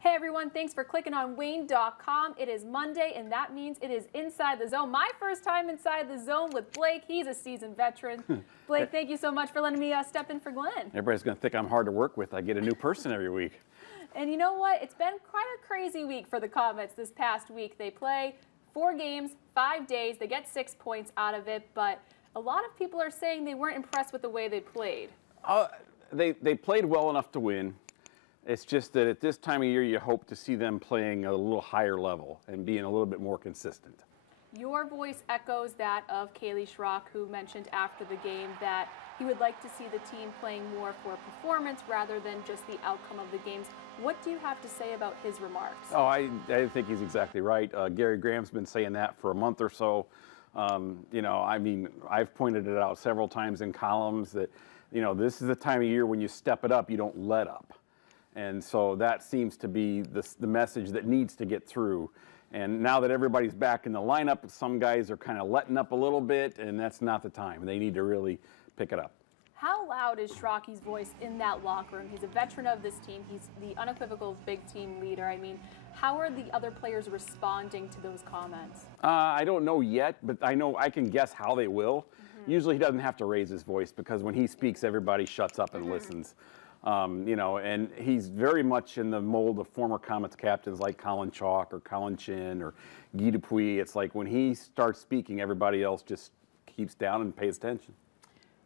Hey everyone, thanks for clicking on Wayne.com. It is Monday, and that means it is Inside the Zone. My first time inside the zone with Blake. He's a seasoned veteran. Blake, thank you so much for letting me step in for Glenn. Everybody's going to think I'm hard to work with. I get a new person every week. And you know what? It's been quite a crazy week for the Comets this past week. They play 4 games, 5 days. They get 6 points out of it, but a lot of people are saying they weren't impressed with the way they played. They played well enough to win. It's just that at this time of year, you hope to see them playing a little higher level and being a little bit more consistent. Your voice echoes that of Kaylee Schrock, who mentioned after the game that he would like to see the team playing more for performance rather than just the outcome of the games. What do you have to say about his remarks? Oh, I think he's exactly right. Gary Graham's been saying that for a month or so. You know, I mean, I've pointed it out several times in columns that, you know, this is the time of year when you step it up, you don't let up. And so that seems to be the message that needs to get through. And now that everybody's back in the lineup, some guys are kind of letting up a little bit, and that's not the time. They need to really pick it up. How loud is Schrocky's voice in that locker room? He's a veteran of this team. He's the unequivocal big team leader. I mean, how are the other players responding to those comments? I don't know yet, but I know I can guess how they will. Usually he doesn't have to raise his voice because when he speaks, everybody shuts up and listens. You know, and he's very much in the mold of former Comets captains like Colin Chalk or Colin Chin or Guy Dupuis. It's like when he starts speaking, everybody else just keeps down and pays attention.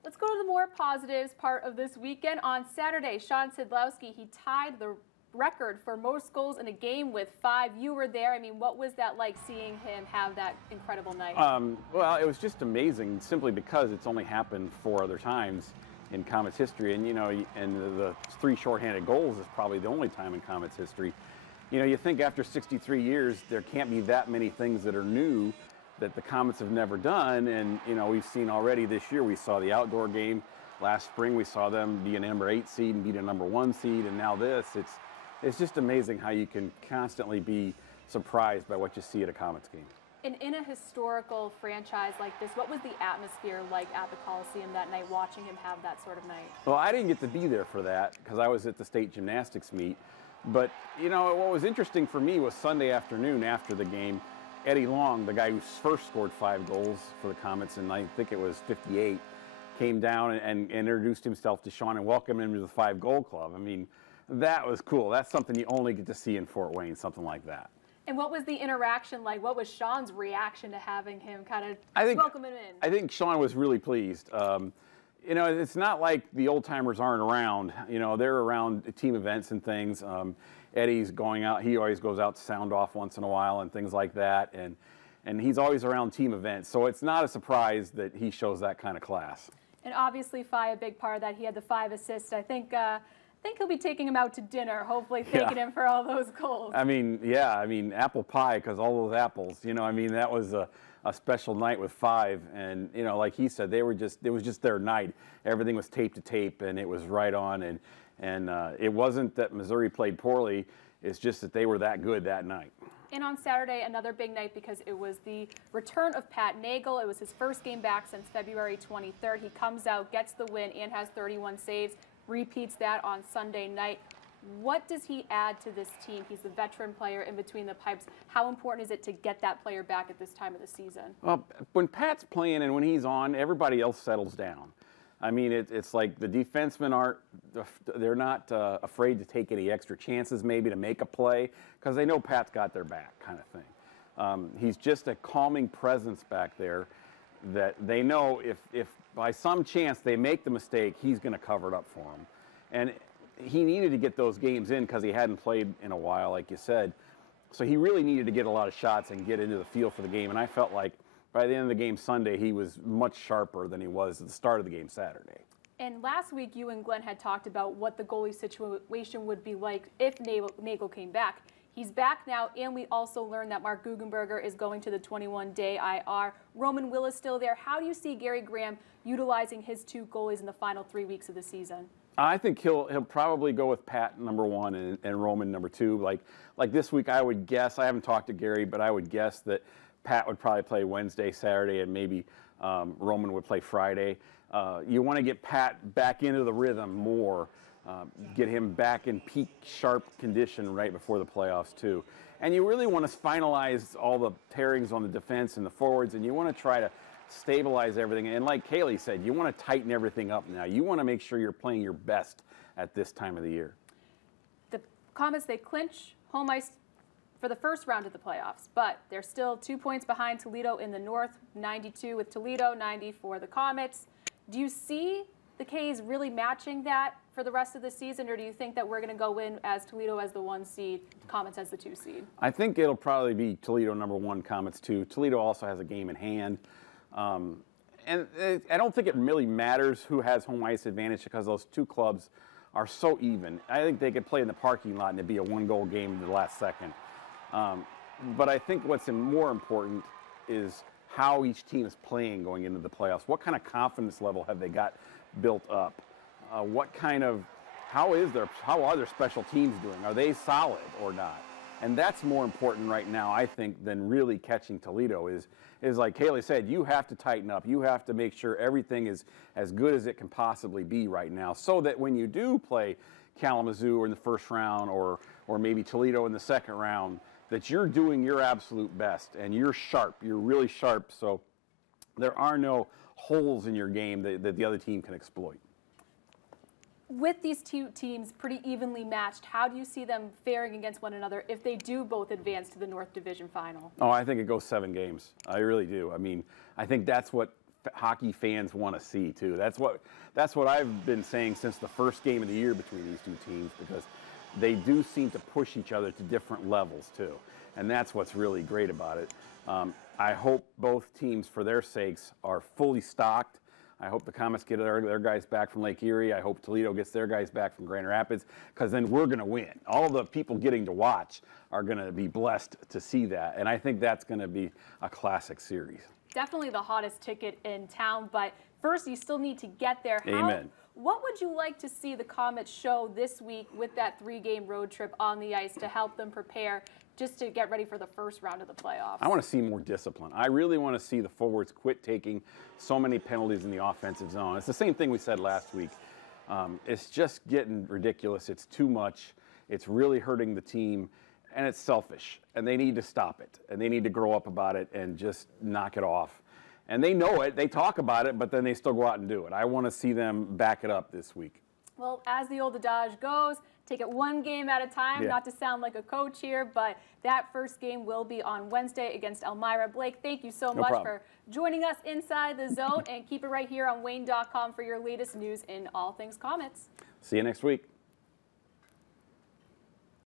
Let's go to the more positives part of this weekend. On Saturday, Sean Sidlowski, he tied the record for most goals in a game with 5. You were there. I mean, what was that like seeing him have that incredible night? Well, it was just amazing simply because it's only happened 4 other times in Comets history, and you know, and the 3 shorthanded goals is probably the only time in Comets history. You know, you think after 63 years there can't be that many things that are new that the Comets have never done, and you know, we've seen already this year. We saw the outdoor game last spring. We saw them be a number 8 seed and beat a number 1 seed, and now this. It's just amazing how you can constantly be surprised by what you see at a Comets game. And in a historical franchise like this, what was the atmosphere like at the Coliseum that night, watching him have that sort of night? Well, I didn't get to be there for that because I was at the state gymnastics meet. But, you know, what was interesting for me was Sunday afternoon after the game, Eddie Long, the guy who first scored 5 goals for the Comets, and I think it was 58, came down and introduced himself to Sean and welcomed him to the 5-goal club. I mean, that was cool. That's something you only get to see in Fort Wayne, something like that. And what was the interaction like? What was Sean's reaction to having him kind of welcome him in? I think Sean was really pleased. You know, it's not like the old timers aren't around. You know, they're around team events and things. Eddie's going out. He always goes out to sound off once in a while and things like that. And he's always around team events. So it's not a surprise that he shows that kind of class. And obviously, Phi, a big part of that. He had the 5 assists. I think he'll be taking him out to dinner, hopefully thanking him for all those goals. I mean, yeah, I mean, apple pie, because all those apples, you know, I mean, that was a special night with 5. And, you know, like he said, it was just their night. Everything was tape to tape, and it was right on. And it wasn't that Missouri played poorly. It's just that they were that good that night. And on Saturday, another big night because it was the return of Pat Nagel. It was his first game back since February 23rd. He comes out, gets the win, and has 31 saves. Repeats that on Sunday night. What does he add to this team? He's the veteran player in between the pipes. How important is it to get that player back at this time of the season? Well, when Pat's playing and when he's on, everybody else settles down. I mean, it's like the defensemen they're not afraid to take any extra chances maybe to make a play because they know Pat's got their back kind of thing. He's just a calming presence back there that they know if by some chance they make the mistake, he's going to cover it up for them. And he needed to get those games in because he hadn't played in a while, like you said. So he really needed to get a lot of shots and get into the feel for the game. And I felt like by the end of the game Sunday, he was much sharper than he was at the start of the game Saturday. And last week, you and Glenn had talked about what the goalie situation would be like if Nagel came back. He's back now, and we also learned that Mark Guggenberger is going to the 21-day IR. Roman Will is still there. How do you see Gary Graham utilizing his 2 goalies in the final 3 weeks of the season? I think he'll probably go with Pat number 1 and Roman number 2. Like this week, I would guess, I haven't talked to Gary, but I would guess that Pat would probably play Wednesday, Saturday, and maybe Roman would play Friday. You want to get Pat back into the rhythm more get him back in peak sharp condition right before the playoffs too. And you really want to finalize all the pairings on the defense and the forwards, and you want to try to stabilize everything. And like Kaylee said, you want to tighten everything up now. You want to make sure you're playing your best at this time of the year. The Comets, they clinch home ice for the first round of the playoffs, but they're still 2 points behind Toledo in the North, 92 with Toledo, 90 for the Comets. Do you see the K's really matching that for the rest of the season, or do you think that we're going to go in as Toledo as the 1 seed, Comets as the 2 seed? I think it'll probably be Toledo number 1, Comets 2. Toledo also has a game in hand. And I don't think it really matters who has home ice advantage because those two clubs are so even. I think they could play in the parking lot and it'd be a 1-goal game in the last second. But I think what's more important is how each team is playing going into the playoffs. What kind of confidence level have they got built up? How are their special teams doing? Are they solid or not? And that's more important right now, I think, than really catching Toledo is like Kaylee said, you have to tighten up. You have to make sure everything is as good as it can possibly be right now so that when you do play Kalamazoo in the first round or maybe Toledo in the second round, that you're doing your absolute best and you're sharp. You're really sharp, so there are no holes in your game that the other team can exploit. With these two teams pretty evenly matched, how do you see them faring against one another if they do both advance to the North Division Final? Oh, I think it goes 7 games. I really do. I mean, I think that's what hockey fans want to see too. That's what I've been saying since the first game of the year between these two teams, because they do seem to push each other to different levels too, and that's what's really great about it. I hope both teams, for their sakes, are fully stocked. I hope the Comets get their guys back from Lake Erie. I hope Toledo gets their guys back from Grand Rapids, because then we're going to win. All the people getting to watch are going to be blessed to see that, and I think that's going to be a classic series. Definitely the hottest ticket in town, but first you still need to get there. Amen. What would you like to see the Comets show this week with that 3-game road trip on the ice to help them prepare just to get ready for the first round of the playoffs? I want to see more discipline. I really want to see the forwards quit taking so many penalties in the offensive zone. It's the same thing we said last week. It's just getting ridiculous. It's too much. It's really hurting the team, and it's selfish. And they need to stop it, and they need to grow up about it and just knock it off. And they know it. They talk about it, but then they still go out and do it. I want to see them back it up this week. Well, as the old adage goes, take it 1 game at a time, not to sound like a coach here, but that first game will be on Wednesday against Elmira. Blake, thank you so much for joining us inside the zone, and keep it right here on Wayne.com for your latest news in all things Comets. See you next week.